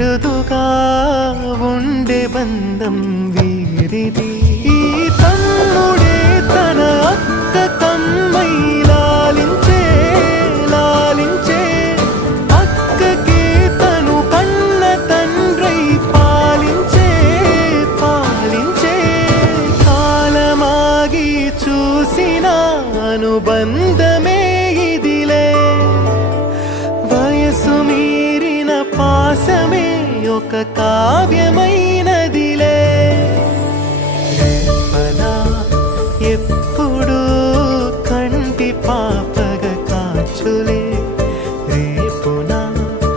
అరుదుగా ఉండే బంధం వీరిది. ఈ తమ్ముడే తన అక్క కమ్మై లాలించే లాలించే, అక్కకే తను కన్న తండ్రై పాలించే పాలించే. కాలమాగి చూసిన అనుబంధమే ఇదిలే, వయసు మీరిన పాసమే ఒక కావ్యమైనదిలే. రేపలా ఎప్పుడు కంటి పాపగ కాచులే.